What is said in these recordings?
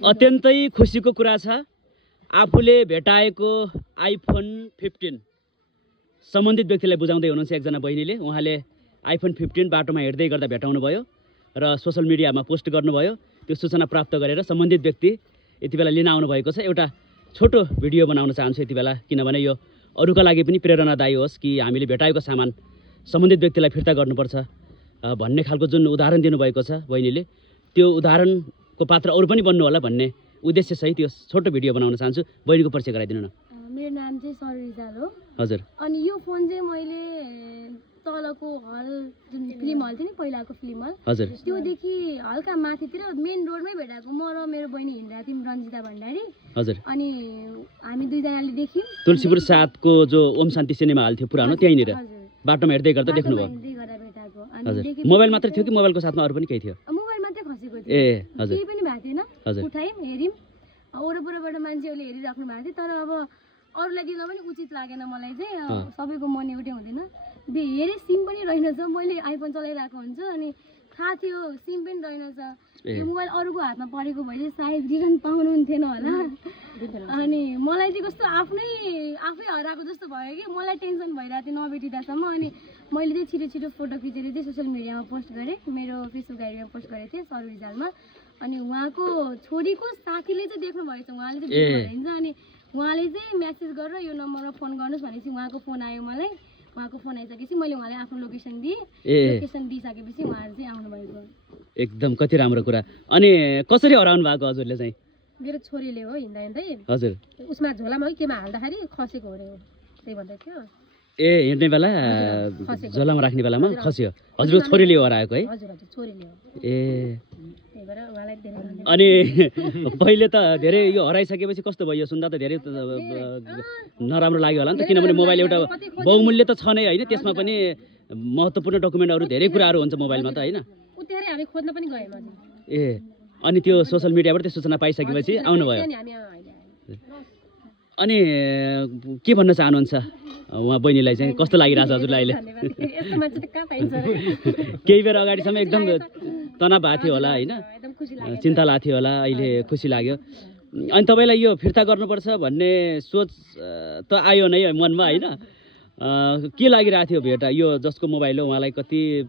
अत्यन्तै खुसीको कुरा छ आफूले भेटाएको आइफोन 15 सम्बन्धित व्यक्तिलाई बुझाउँदै हुनुहुन्छ एकजना बहिनीले। उहाँले आइफोन 15 बाटोमा हिँड्दै गर्दा भेटाउनु भयो र सोशल मिडियामा पोस्ट गर्नुभयो। त्यो सूचना प्राप्त गरेर सम्बन्धित व्यक्ति यति बेला लिन आउनु भएको छ। एउटा छोटो भिडियो बनाउन चाहन्छु यति बेला, किनभने यो अरूका लागि पनि प्रेरणादायी होस् कि हामीले भेटाएको सामान सम्बन्धित व्यक्तिलाई फिर्ता गर्नुपर्छ भन्ने खालको जुन उदाहरण दिनुभएको छ बहिनीले, त्यो उदाहरणको पात्र अरू पनि बन्नु होला भन्ने उद्देश्य सहित यो छोटो भिडियो बनाउन चाहन्छु। बहिनीको परिचय गराइदिनु न। मेरो नाम चाहिँ सरिजाल हो। हजुर। अनि यो फोन चाहिँ मैले तलको हल जुन फिल्म हल थियो नि पहिलाको फिल्म हल, हजुर, त्योदेखि हल्का माथितिर मेन रोडमै भेटाएको। म र मेरो बहिनी हिँडिरहेको थियौँ रन्जिता भण्डारी। हजुर। अनि हामी दुईजनाले देख्यौँ तुलसीपुर 7 को जो ओम शान्ति सिनेमा हल थियो पुरानो, त्यहीँनिर बाटोमा हिँड्दै गर्दा देख्नुभयो। हजुर। मोबाइल मात्रै थियो कि मोबाइलको साथमा अरू पनि केही थियो? मोबाइल मात्रै खसेको थियो। ए हजुर। केही पनि भएको थिएन। हजुर। उठायौँ, हेऱ्यौँ, वरपरबाट मान्छेहरूले हेरिराख्नु भएको थियो। तर अब अरूलाई दिन पनि उचित लागेन मलाई चाहिँ। सबैको मन एउटै हुँदैन। हेरेँ सिम पनि रहेनछ। मैले आइफोन चलाइरहेको हुन्छु अनि थाहा थियो सिम पनि रहेनछ। यो मोबाइल अरूको हातमा परेको भए चाहिँ सायद रिटर्न पाउनुहुन्थेन होला। अनि मलाई चाहिँ कस्तो आफै हराएको जस्तो भयो कि मलाई टेन्सन भइरहेको थियो नभेटिँदासम्म। अनि मैले चाहिँ छिटो फोटो खिचेर चाहिँ सोसियल मिडियामा पोस्ट गरेँ, मेरो फेसबुक आइडीमा पोस्ट गरेको थिएँ सरुरिजालमा। अनि उहाँको छोरीको साथीले चाहिँ देख्नु भएछ, उहाँले चाहिँ देख्नु भइन्छ। अनि उहाँले चाहिँ म्यासेज गरेर यो नम्बरमा फोन गर्नुहोस् भनेपछि उहाँको फोन आयो मलाई। उहाँको फोन आइसकेपछि मैले उहाँलाई आफ्नो लोकेसन दिएँ। लोकेसन दिइसकेपछि उहाँहरू चाहिँ आउनुभएको। एकदम कति राम्रो कुरा। अनि कसरी हराउनु भएको हजुरले चाहिँ? मेरो छोरीले हो हिँड्दा हिँड्दै। हजुर। उसमा झोलामा केमा हाल्दाखेरि खसेको हो अरे, त्यही भन्दै थियो। ए हिँड्ने बेला झोलामा राख्ने बेलामा खस्यो। हजुरको छोरीले हराएको है? हजुर हजुर, छोरीले हो। ए अनि पहिले त धेरै यो हराइसकेपछि कस्तो भयो सुन्दा त धेरै नराम्रो लाग्यो होला नि त, किनभने मोबाइल एउटा बहुमूल्य त छ नै होइन, त्यसमा पनि महत्त्वपूर्ण डकुमेन्टहरू धेरै कुराहरू हुन्छ मोबाइलमा त होइन। हामी खोज्न पनि गयौँ। ए अनि त्यो सोसियल मिडियाबाट त्यो सूचना पाइसकेपछि आउनुभयो। अनि के भन्न चाहनुहुन्छ उहाँ बहिनीलाई चाहिँ? कस्तो लागिरहेछ हजुरलाई अहिले? केही बेर अगाडिसम्म एकदम तनाव भएको थियो होला होइन, चिन्ता लाग्थ्यो थियो होला, अहिले खुसी लाग्यो। अनि तपाईँलाई यो फिर्ता गर्नुपर्छ भन्ने सोच त आयो नै मनमा होइन? के लागिरहेको थियो भेट यो जसको मोबाइल हो उहाँलाई कति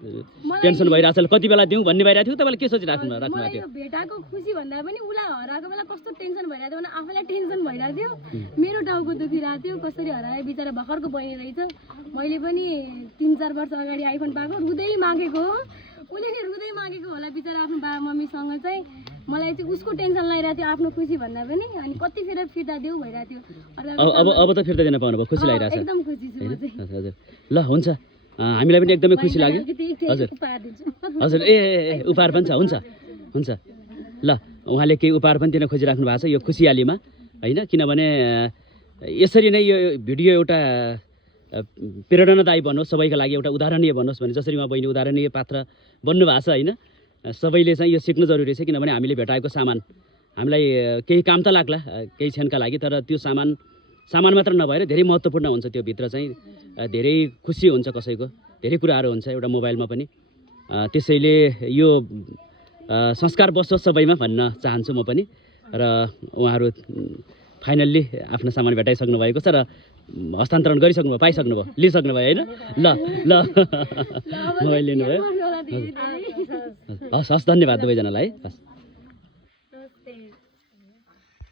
टेन्सन भइरहेछ, कति बेला दिउँ भन्ने भइरहेको थियो? तपाईँले के सोचिराख्नु भएको थियो? भेटाको खुसी भन्दा पनि उसलाई हराएको बेला कस्तो टेन्सन भइरहेको थियो भने आफूलाई टेन्सन भइरहेको थियो। मेरो टाउको दुखिरहेको थियो, कसरी हरायो बिचरा भर्खरको बहिनी रहेछ। मैले पनि 3-4 वर्ष अगाडि आइफोन पाएको, रुँदै मागेको हो। उसले रुँदै मागेको होला बिचरा आफ्नो बाबा मम्मीसँग चाहिँ। मलाई चाहिँ उसको टेन्सन लागिरहेको थियो आफ्नो खुसी भन्दा पनि। अनि कति फेर फिर्ता देऊ भइरहेको थियो। अब त फिर्ता दिन पाउनु भयो, खुसी लागिरहेछ? एकदम खुसी छु म चाहिँ। हजुर। ल हुन्छ, हामीलाई पनि एकदमै खुसी लाग्यो। हजुर हजुर। ए उपहार पनि छ? हुन्छ हुन्छ। ल उहाँले केही उपहार पनि दिन खोजिराख्नु भएको छ यो खुसियालीमा होइन, किनभने यसरी नै यो भिडियो एउटा प्रेरणादायी बनोस्, सबैका लागि एउटा उदाहरणीय बनोस् भने जसरी उहाँ बहिनी उदाहरणीय पात्र बन्नु भएको छ होइन। सबैले चाहिँ यो सिक्नु जरुरी छ, किनभने हामीले भेटाएको सामान हामीलाई केही काम त लाग्ला केही क्षणका लागि, तर त्यो सामान मात्र नभएर धेरै महत्त्वपूर्ण हुन्छ। त्यो भित्र चाहिँ धेरै खुसी हुन्छ, कसैको धेरै कुराहरू हुन्छ एउटा मोबाइलमा पनि। त्यसैले यो संस्कार बसोस् सबैमा भन्न चाहन्छु म पनि। र उहाँहरू फाइनल्ली आफ्नो सामान भेटाइसक्नु भएको छ र हस्तान्तरण गरिसक्नुभयो, पाइसक्नुभयो, लिइसक्नुभयो होइन? ल ल मोबाइल लिनुभयो। हस् हस्, धन्यवाद दुवैजनालाई। हस्।